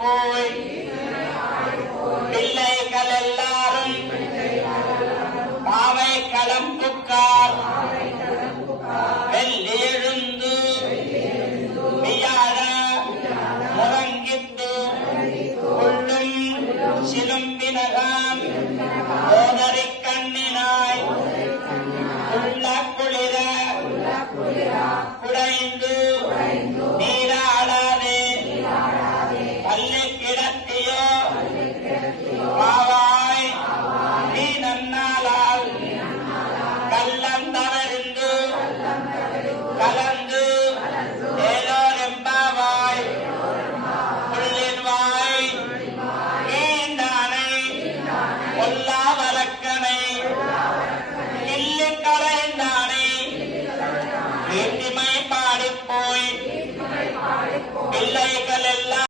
பாடிப்போய் பிள்ளைகள் எல்லாரும் பாவை களம்புக்கார் வெள்ளி எழுந்து வியாழ முறங்கித்து கொள்ளும் சிலும்பினகான் ஓதரி கண்ணினாய் உள்ள குளிர குடைந்து நீராடாதே பள்ளி கிடத்தியோ பாவாய் நீ நன்னாளால் கள்ளம் தவறிந்து கலந்து ஏலோரெம்பாவாய் புள்ளின் வாய் நீண்டானை கொல்லா வழக்கனை கிள்ளி கரைந்தானை நீட்டிமை பாடிப்போய் பிள்ளைகள் எல்லாம்